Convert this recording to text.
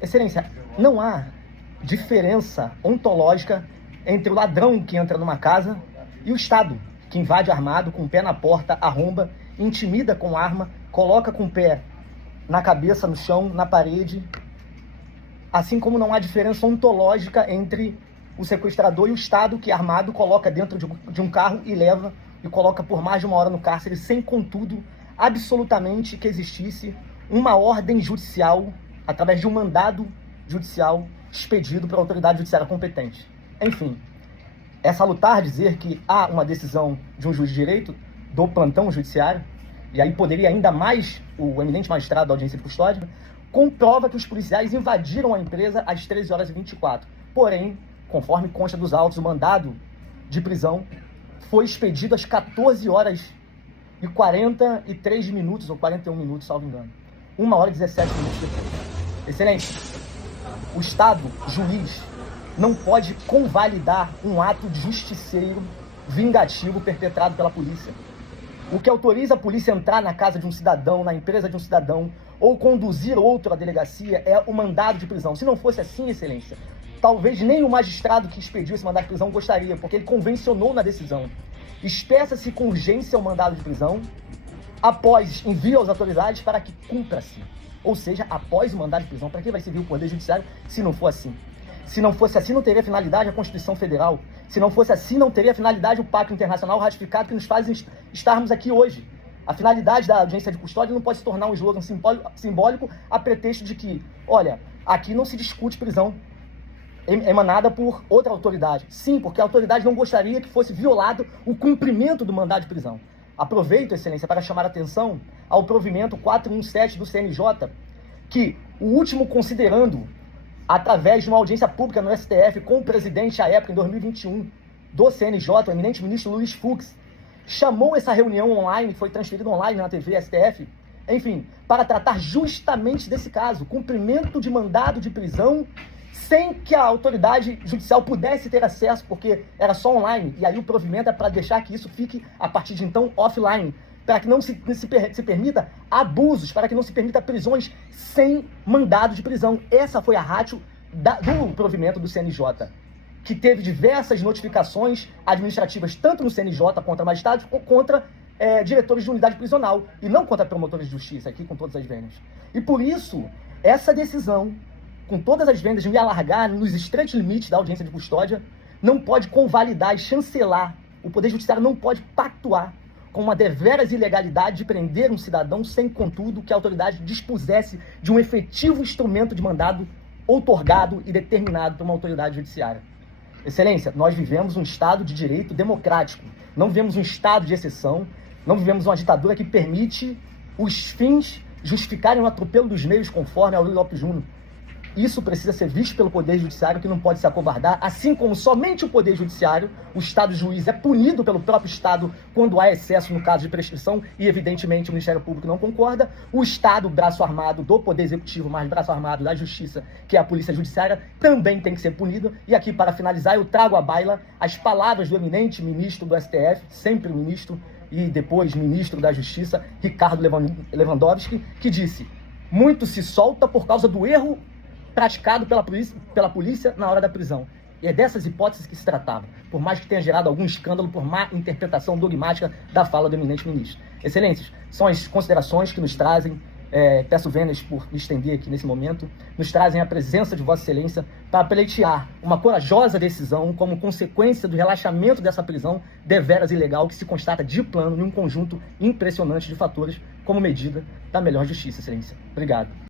Excelência, não há diferença ontológica entre o ladrão que entra numa casa e o Estado, que invade armado, com o pé na porta, arromba, intimida com arma, coloca com o pé na cabeça, no chão, na parede. Assim como não há diferença ontológica entre o sequestrador e o Estado, que armado coloca dentro de um carro e leva e coloca por mais de uma hora no cárcere, sem, contudo, absolutamente que existisse uma ordem judicial, através de um mandado judicial expedido pela autoridade judiciária competente. Enfim, é salutar dizer que há uma decisão de um juiz de direito do plantão judiciário, e aí poderia ainda mais o eminente magistrado da audiência de custódia, comprova que os policiais invadiram a empresa às 13h24. Porém, conforme consta dos autos, o mandado de prisão foi expedido às 14h43 ou 41 minutos, salvo engano. 1h17 depois. Excelente. O Estado, juiz, não pode convalidar um ato de justiceiro vingativo perpetrado pela polícia. O que autoriza a polícia a entrar na casa de um cidadão, na empresa de um cidadão, ou conduzir outro à delegacia é o mandado de prisão. Se não fosse assim, Excelência, talvez nem o magistrado que expediu esse mandado de prisão gostaria, porque ele convencionou na decisão. Espeça-se com urgência o mandado de prisão, após envio às autoridades para que cumpra-se. Ou seja, após o mandado de prisão. Para que vai servir o Poder Judiciário se não for assim? Se não fosse assim, não teria finalidade a Constituição Federal. Se não fosse assim, não teria finalidade o Pacto Internacional ratificado que nos faz estarmos aqui hoje. A finalidade da audiência de custódia não pode se tornar um slogan simbólico a pretexto de que, olha, aqui não se discute prisão emanada por outra autoridade. Sim, porque a autoridade não gostaria que fosse violado o cumprimento do mandado de prisão. Aproveito, Excelência, para chamar a atenção ao provimento 417 do CNJ, que o último considerando, através de uma audiência pública no STF com o presidente à época, em 2021, do CNJ, o eminente ministro Luiz Fux, chamou essa reunião online, foi transferida online na TV STF, enfim, para tratar justamente desse caso, cumprimento de mandado de prisão, sem que a autoridade judicial pudesse ter acesso, porque era só online, e aí o provimento é para deixar que isso fique, a partir de então, offline, para que não se permita abusos, para que não se permita prisões sem mandado de prisão. Essa foi a ratio do provimento do CNJ, que teve diversas notificações administrativas, tanto no CNJ contra magistrados, contra diretores de unidade prisional, e não contra promotores de justiça, aqui com todas as vênias. E por isso, essa decisão, com todas as vendas, de me alargar nos estreitos limites da audiência de custódia, não pode convalidar e chancelar. O Poder Judiciário não pode pactuar com uma deveras ilegalidade de prender um cidadão sem, contudo, que a autoridade dispusesse de um efetivo instrumento de mandado outorgado e determinado por uma autoridade judiciária. Excelência, nós vivemos um Estado de direito democrático. Não vivemos um Estado de exceção, não vivemos uma ditadura que permite os fins justificarem o atropelo dos meios, conforme Aurélio Lopes Júnior. Isso precisa ser visto pelo Poder Judiciário, que não pode se acovardar, assim como somente o Poder Judiciário, o Estado juiz, é punido pelo próprio Estado quando há excesso no caso de prescrição, e evidentemente o Ministério Público não concorda. O Estado, braço armado do Poder Executivo, mais braço armado da Justiça, que é a Polícia Judiciária, também tem que ser punido. E aqui, para finalizar, eu trago à baila as palavras do eminente ministro do STF, sempre ministro, e depois ministro da Justiça, Ricardo Lewandowski, que disse: muito se solta por causa do erro praticado pela polícia na hora da prisão. E é dessas hipóteses que se tratava, por mais que tenha gerado algum escândalo por má interpretação dogmática da fala do eminente ministro. Excelências, são as considerações que nos trazem, peço vênias por me estender aqui nesse momento, nos trazem a presença de Vossa Excelência para pleitear uma corajosa decisão como consequência do relaxamento dessa prisão deveras ilegal que se constata de plano em um conjunto impressionante de fatores como medida da melhor justiça, Excelência. Obrigado.